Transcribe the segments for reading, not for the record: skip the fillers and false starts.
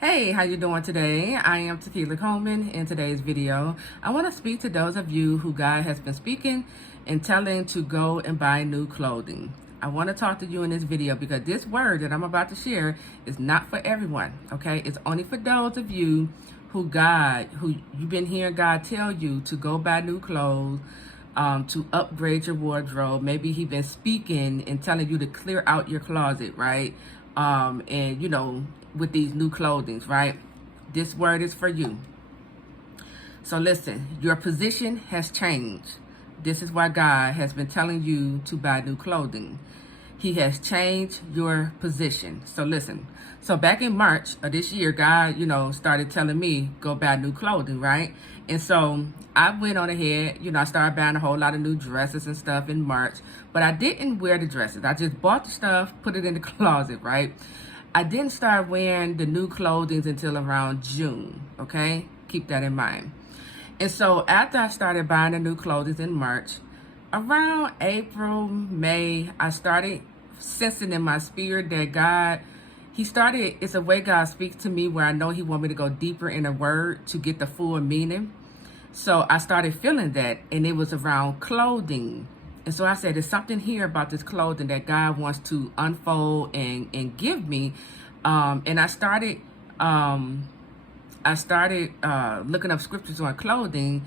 Hey, how you doing today? I am Tequila Coleman. In today's video, I want to speak to those of you who God has been speaking and telling to go and buy new clothing. I want to talk to you in this video because this word that I'm about to share is not for everyone, okay? It's only for those of you who you've been hearing God tell you to go buy new clothes, to upgrade your wardrobe. Maybe He's been speaking and telling you to clear out your closet, right? And with these new clothings, right? This word is for you. So listen, your position has changed. This is why God has been telling you to buy new clothing. He has changed your position. So listen. So back in March of this year, God, started telling me, go buy new clothing, right? And so I went on ahead, I started buying a whole lot of new dresses and stuff in March, but I didn't wear the dresses. I just bought the stuff, put it in the closet, right? I didn't start wearing the new clothing until around June, okay? Keep that in mind. And so after I started buying the new clothing in March, around April, May, I started sensing in my spirit that God, it's a way God speaks to me where I know He wants me to go deeper in a word to get the full meaning. So I started feeling that, and it was around clothing. And so I said, there's something here about this clothing that God wants to unfold and give me. And I started looking up scriptures on clothing,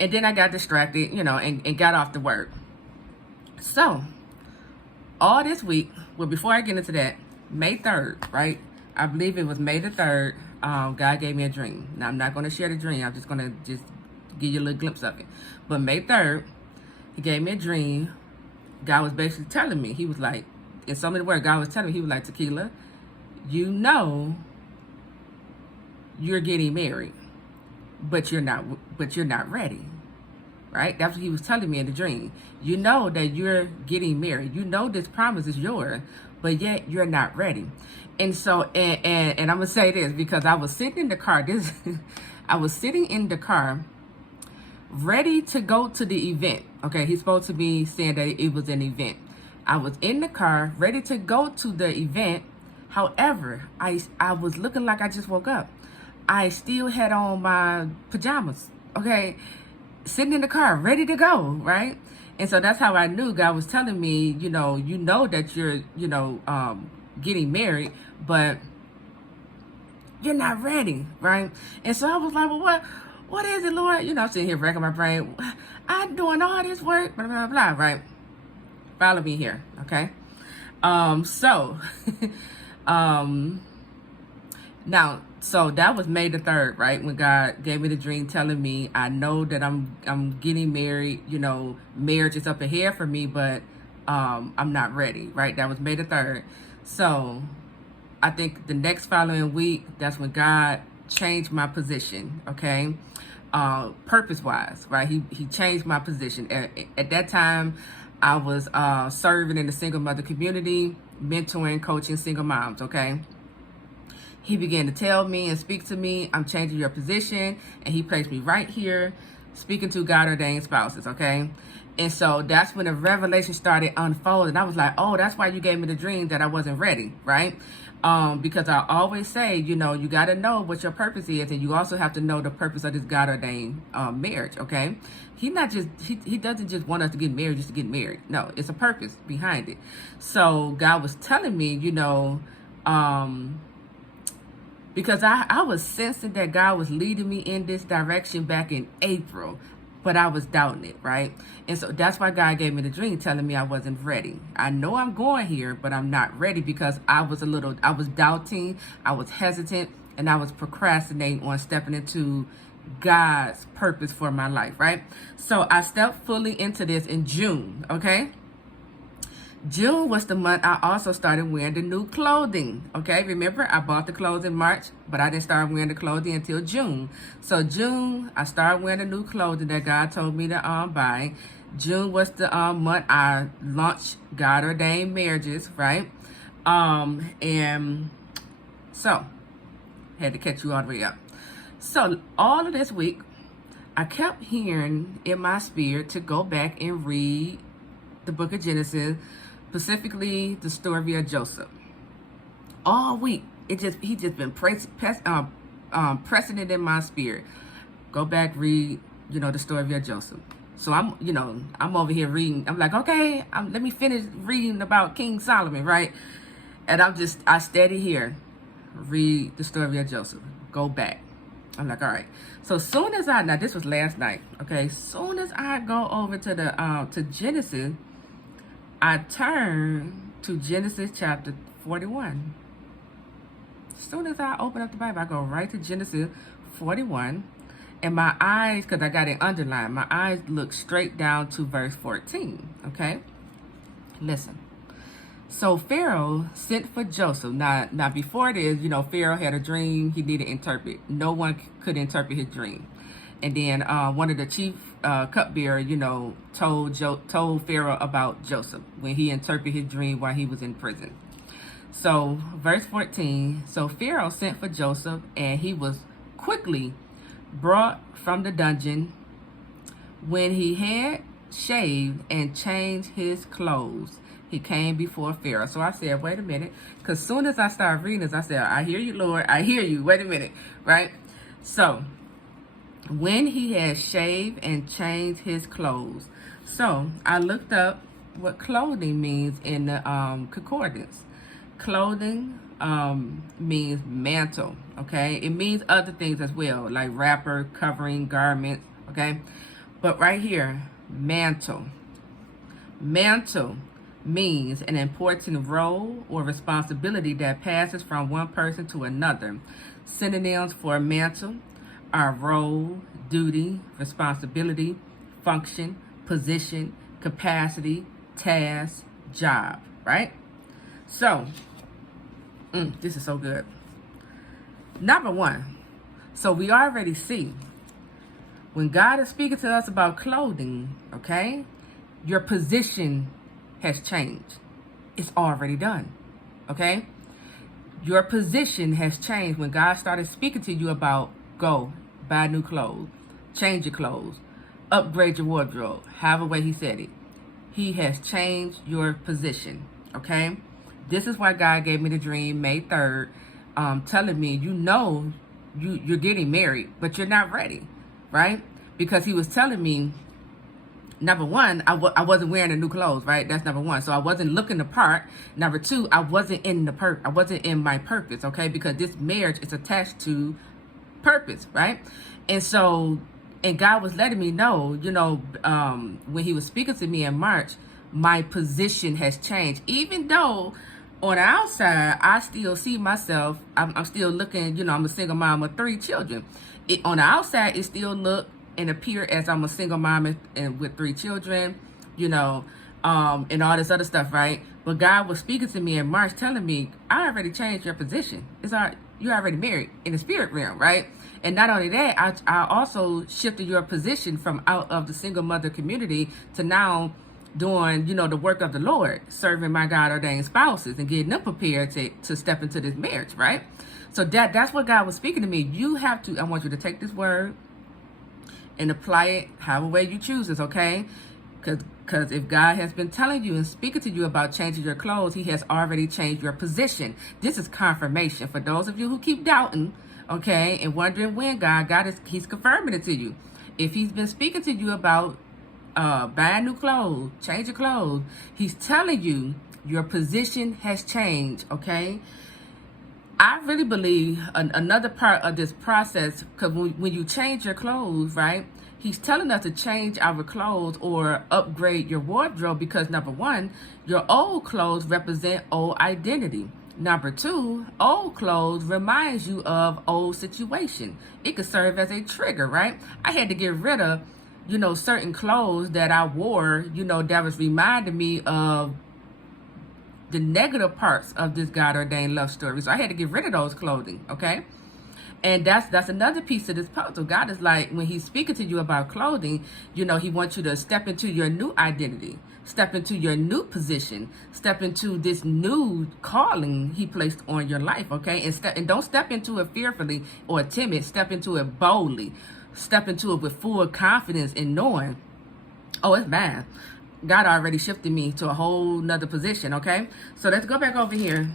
and then I got distracted, and got off the word. So all this week, well, before I get into that, May 3rd, right? I believe it was May the 3rd. God gave me a dream. Now, I'm not going to share the dream. I'm just going to give you a little glimpse of it. But May 3rd, He gave me a dream. God was basically telling me, He was like, in so many words, God was telling me, He was like, Tequila, you're getting married, but you're not ready. Right? That's what He was telling me in the dream. You know that you're getting married. You know this promise is yours, but yet you're not ready. And so, and I'm gonna say this because I was sitting in the car. I was sitting in the car, ready to go to the event. Okay, He's supposed to be saying that it was an event. I was in the car, ready to go to the event. However, I was looking like I just woke up. I still had on my pajamas. Okay, sitting in the car, ready to go, right? And so that's how I knew God was telling me, you know that you're, getting married, but you're not ready, right? And so I was like, well, what is it, Lord? I'm sitting here racking my brain. I'm doing all this work, blah, blah, blah, right? Follow me here, okay? Now, so that was May the 3rd, right? When God gave me the dream telling me, I know that I'm getting married, marriage is up ahead for me, but I'm not ready, right? That was May the 3rd. So I think the next following week, that's when God changed my position, okay? Purpose-wise, right? He changed my position. At that time, I was serving in the single mother community, mentoring, coaching single moms, okay? He began to tell me and speak to me, I'm changing your position, and He placed me right here, speaking to God-ordained spouses, okay? And so that's when the revelation started unfolding. I was like, oh, that's why you gave me the dream that I wasn't ready, right? Because I always say, you got to know what your purpose is, and you also have to know the purpose of this God-ordained marriage, okay? He doesn't just want us to get married just to get married. No, it's a purpose behind it. So God was telling me, because I was sensing that God was leading me in this direction back in April, but I was doubting it, right? And so that's why God gave me the dream telling me I wasn't ready. I know I'm going here, but I'm not ready because I was doubting, I was hesitant, and I was procrastinating on stepping into God's purpose for my life, right? So I stepped fully into this in June, okay? June was the month I also started wearing the new clothing, okay? Remember, I bought the clothes in March, but I didn't start wearing the clothing until June. So June, I started wearing the new clothing that God told me to buy. June was the month I launched God Ordained Marriages, right? And so, had to catch you all the way up. So all of this week, I kept hearing in my spirit to go back and read the book of Genesis, specifically the story of Joseph. All week, He just been pressing it in my spirit. Go back, read, the story of Joseph. So I'm over here reading. I'm like, okay, let me finish reading about King Solomon, right? And I steady here, read the story of Joseph. Go back. I'm like, all right. So soon as now this was last night, okay? Soon as I go over to Genesis, I turn to Genesis chapter 41. As soon as I open up the Bible, I go right to Genesis 41. And my eyes, because I got it underlined, my eyes look straight down to verse 14, okay? Listen. So Pharaoh sent for Joseph. Now before this, Pharaoh had a dream he needed to interpret. No one could interpret his dream. And then one of the chief cupbearer, told Pharaoh about Joseph when he interpreted his dream while he was in prison. So verse 14, so Pharaoh sent for Joseph, and he was quickly brought from the dungeon. When he had shaved and changed his clothes, he came before Pharaoh. So I said, wait a minute. Because soon as I started reading this, I said, I hear you, Lord. I hear you. Wait a minute. Right? So when he had shaved and changed his clothes. So I looked up what clothing means in the concordance. Clothing means mantle. Okay? It means other things as well, like wrapper, covering, garments. Okay? But right here, mantle. Mantle means an important role or responsibility that passes from one person to another. Synonyms for mantle are role, duty, responsibility, function, position, capacity, task, job, right? So, this is so good. Number one, so we already see when God is speaking to us about clothing, okay, your position has changed. It's already done, okay? Your position has changed when God started speaking to you about go, buy new clothes, change your clothes, upgrade your wardrobe, however way he said it. He has changed your position, okay? This is why God gave me the dream May 3rd, telling me, you're getting married, but you're not ready, right? Because he was telling me, number one, I wasn't wearing the new clothes, right? That's number one. So I wasn't looking the part. Number two, I wasn't in my purpose, okay? Because this marriage is attached to purpose, right? And God was letting me know, when he was speaking to me in March, my position has changed. Even though on the outside, I still see myself, I'm still looking, I'm a single mom of 3 children. On the outside, it still look and appear as I'm a single mom and with 3 children, and all this other stuff, right? But God was speaking to me in March, telling me, I already changed your position. You're already married in the spirit realm, right? And not only that, I also shifted your position from out of the single mother community to now doing, the work of the Lord, serving my God ordained spouses and getting them prepared to step into this marriage, right? So that's what God was speaking to me. I want you to take this word and apply it however way you choose this, okay? Because if God has been telling you and speaking to you about changing your clothes, he has already changed your position. This is confirmation for those of you who keep doubting, okay, and wondering when he's confirming it to you. If he's been speaking to you about buying new clothes, change your clothes, he's telling you your position has changed, okay? I really believe another part of this process, because when you change your clothes, right, he's telling us to change our clothes or upgrade your wardrobe because, number one, your old clothes represent old identity. Number two, old clothes reminds you of old situation. It could serve as a trigger, right? I had to get rid of, certain clothes that I wore, that was reminding me of the negative parts of this God ordained love story. So I had to get rid of those clothing, okay? And that's another piece of this puzzle. God is like, when he's speaking to you about clothing, he wants you to step into your new identity, step into your new position, step into this new calling he placed on your life, okay? And don't step into it fearfully or timid. Step into it boldly. Step into it with full confidence in knowing, oh, it's mine. God already shifted me to a whole nother position, okay? So let's go back over here.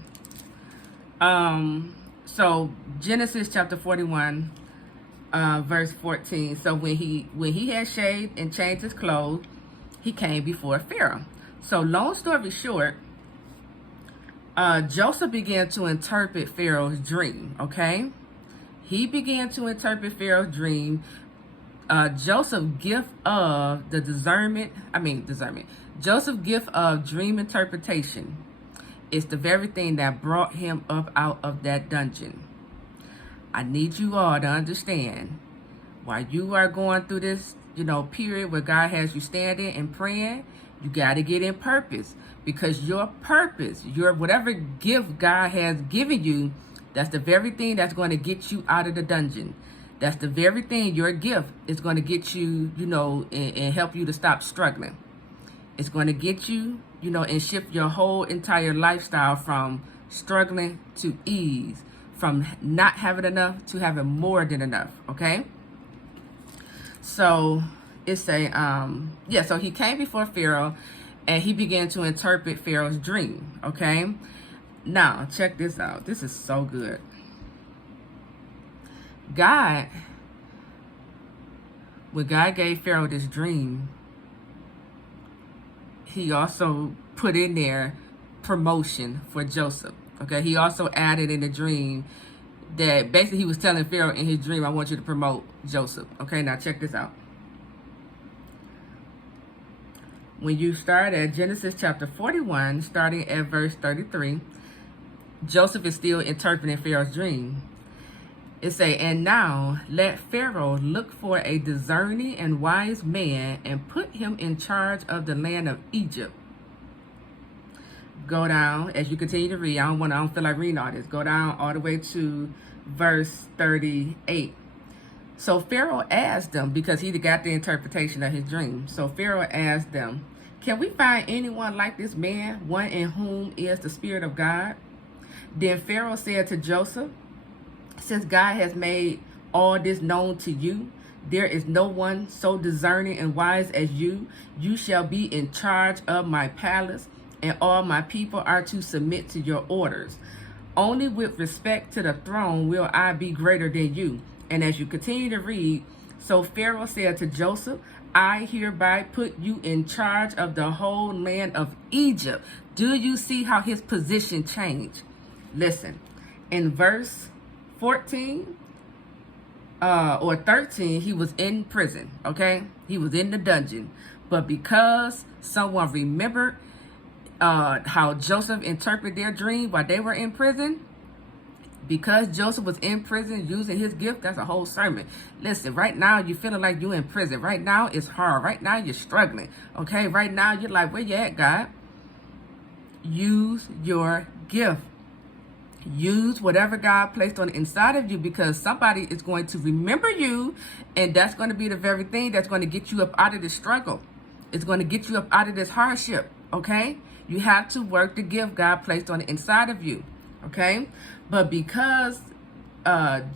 So Genesis chapter 41, verse 14. So when he had shaved and changed his clothes, he came before Pharaoh. So long story short, Joseph began to interpret Pharaoh's dream, okay? He began to interpret Pharaoh's dream. Joseph's gift of Joseph's gift of dream interpretation is the very thing that brought him up out of that dungeon. I need you all to understand, while you are going through this, period where God has you standing and praying, you got to get in purpose, because your purpose, your whatever gift God has given you, that's the very thing that's going to get you out of the dungeon. That's the very thing, your gift is going to get you, and help you to stop struggling. It's going to get you, and shift your whole entire lifestyle from struggling to ease, from not having enough to having more than enough, okay? So it's so he came before Pharaoh and he began to interpret Pharaoh's dream, okay? Now, check this out. This is so good. When God gave Pharaoh this dream, he also put in there promotion for Joseph, okay? He also added in the dream that basically he was telling Pharaoh in his dream, I want you to promote Joseph, okay? Now check this out. When you start at Genesis chapter 41, starting at verse 33, Joseph is still interpreting Pharaoh's dream. It say, and now let Pharaoh look for a discerning and wise man and put him in charge of the land of Egypt. Go down as you continue to read. I don't feel like reading all this. Go down all the way to verse 38. So Pharaoh asked them, because he got the interpretation of his dream. So Pharaoh asked them, can we find anyone like this man, one in whom is the Spirit of God? Then Pharaoh said to Joseph, since God has made all this known to you, there is no one so discerning and wise as you. You shall be in charge of my palace, and all my people are to submit to your orders. Only with respect to the throne will I be greater than you. And as you continue to read, so Pharaoh said to Joseph, I hereby put you in charge of the whole land of Egypt. Do you see how his position changed? Listen, in verse 14 or 13, he was in prison, okay? He was in the dungeon. But because someone remembered how Joseph interpreted their dream while they were in prison, because Joseph was in prison using his gift, that's a whole sermon. Listen, right now you're feeling like you're in prison. Right now it's hard. Right now you're struggling, okay? Right now you're like, where you at, God? Use your gift. Use whatever God placed on the inside of you, because somebody is going to remember you, and that's going to be the very thing that's going to get you up out of this struggle. It's going to get you up out of this hardship, okay? You have to work the gift God placed on the inside of you, okay? But because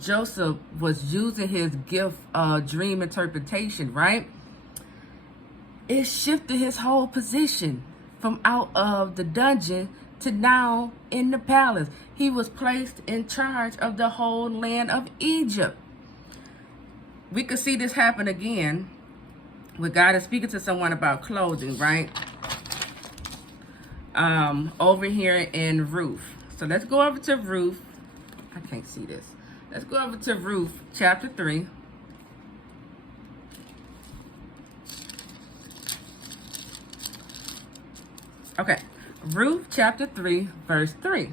Joseph was using his gift of dream interpretation, right? It shifted his whole position from out of the dungeon to now in the palace. He was placed in charge of the whole land of Egypt. We could see this happen again when God is speaking to someone about clothing, right? Over here in Ruth. So let's go over to Ruth. I can't see this. Let's go over to Ruth chapter 3. Okay. Ruth chapter 3, verse 3.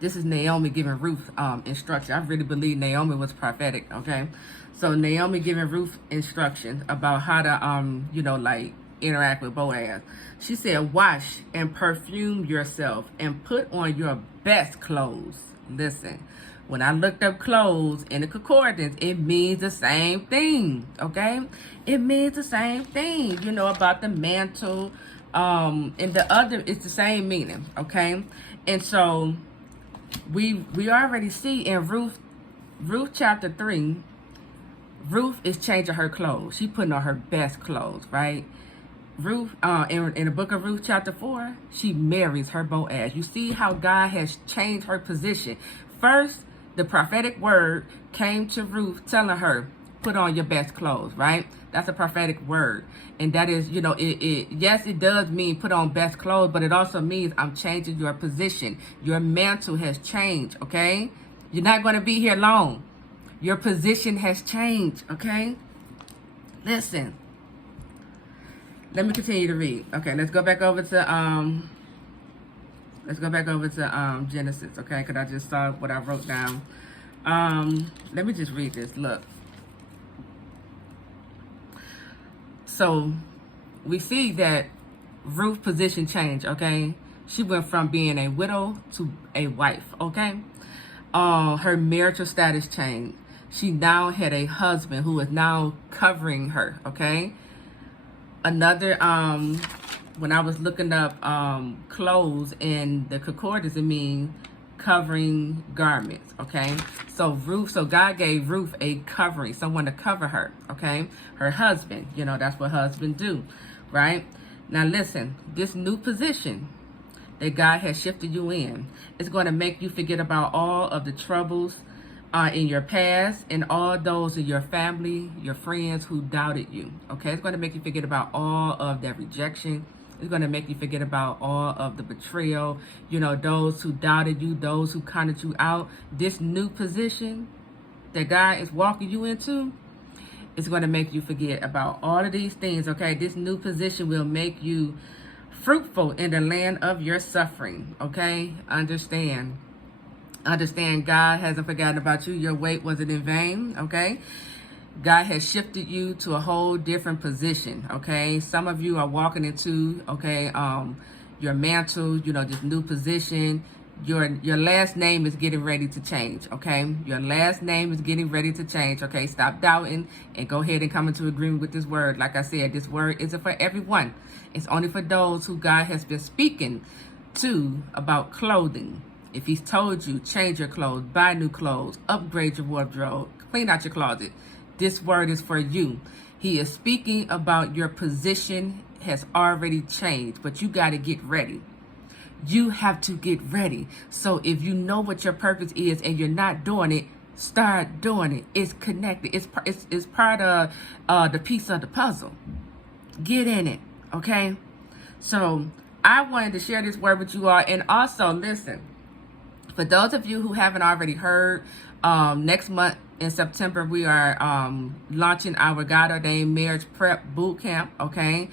This is Naomi giving Ruth instruction. I really believe Naomi was prophetic, okay? So Naomi giving Ruth instruction about how to, interact with Boaz. She said, wash and perfume yourself and put on your best clothes. Listen, when I looked up clothes in the concordance, it means the same thing, okay? It means the same thing, about the mantle. And the other, it's the same meaning, okay? And so we already see in Ruth chapter 3, Ruth is changing her clothes. She putting on her best clothes, right? Ruth, in the book of Ruth chapter 4, she marries her Boaz. You see how God has changed her position first, the prophetic word came to Ruth telling her, put on your best clothes, right? That's a prophetic word. And that is, yes, it does mean put on best clothes, but it also means I'm changing your position. Your mantle has changed, okay? You're not going to be here long. Your position has changed, okay? Listen. Let me continue to read. Okay, let's go back over to Genesis, okay? Because I just saw what I wrote down. Let me just read this. Look. So we see that Ruth's position changed, okay? She went from being a widow to a wife, okay? Her marital status changed. She now had a husband who is now covering her, okay? Another, when I was looking up clothes in the concordance, it means covering garments, okay? So God gave Ruth a covering, someone to cover her, okay? Her husband, that's what husbands do, right? Now listen, this new position that God has shifted you in is going to make you forget about all of the troubles in your past and all those in your family, your friends who doubted you, okay? It's going to make you forget about all of that rejection. It's going to make you forget about all of the betrayal, those who doubted you, those who counted you out. This new position that God is walking you into is going to make you forget about all of these things, okay? This new position will make you fruitful in the land of your suffering, okay? Understand, God hasn't forgotten about you. Your wait wasn't in vain, okay? God has shifted you to a whole different position, okay? Some of you are walking into, okay, your mantle, this new position. Your last name is getting ready to change, okay? Your last name is getting ready to change, okay? Stop doubting and go ahead and come into agreement with this word. Like I said, this word isn't for everyone. It's only for those who God has been speaking to about clothing. If he's told you, change your clothes, buy new clothes, upgrade your wardrobe, clean out your closet, this word is for you. He is speaking about your position has already changed, but you got to get ready. You have to get ready. So if you know what your purpose is and you're not doing it, start doing it. It's connected. It's part of the piece of the puzzle. Get in it, okay? So I wanted to share this word with you all. And also, listen, for those of you who haven't already heard, next month in September, we are launching our God Ordained Marriage Prep Boot Camp, okay?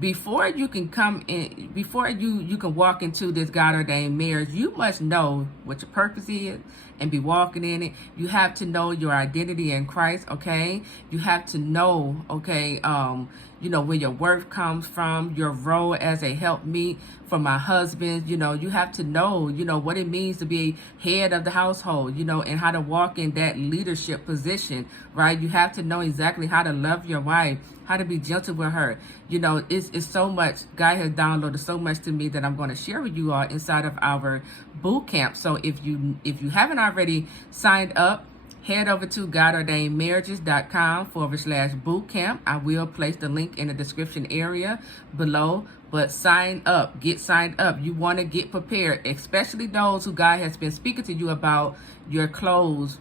Before you can come in, before you can walk into this God Ordained marriage, you must know what your purpose is and be walking in it. You have to know your identity in Christ, okay? You have to know, okay, where your worth comes from, your role as a helpmeet for my husband. You have to know, what it means to be head of the household, and how to walk in that leadership position, right? You have to know exactly how to love your wife, how to be gentle with her. It's so much. God has downloaded so much to me that I'm going to share with you all inside of our boot camp. So if you haven't already signed up, head over to godordainedmarriages.com/boot camp. I will place the link in the description area below. But sign up, get signed up. You want to get prepared, especially those who God has been speaking to you about your clothes,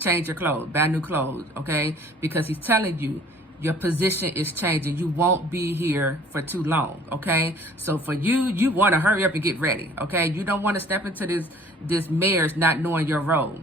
change your clothes, buy new clothes, okay? Because he's telling you your position is changing. You won't be here for too long, okay? So for you want to hurry up and get ready, okay? You don't want to step into this marriage not knowing your role,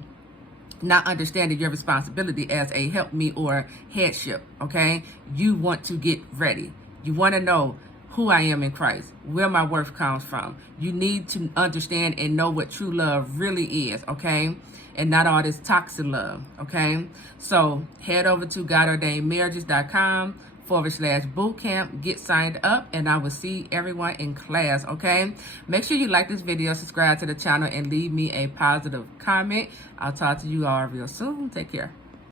not understanding your responsibility as a helpmeet or headship, okay? You want to get ready. You want to know who I am in Christ, where my worth comes from. You need to understand and know what true love really is, okay? And not all this toxic love, okay? So head over to godordainedmarriages.com/bootcamp, get signed up, and I will see everyone in class, okay? Make sure you like this video, subscribe to the channel, and leave me a positive comment. I'll talk to you all real soon. Take care.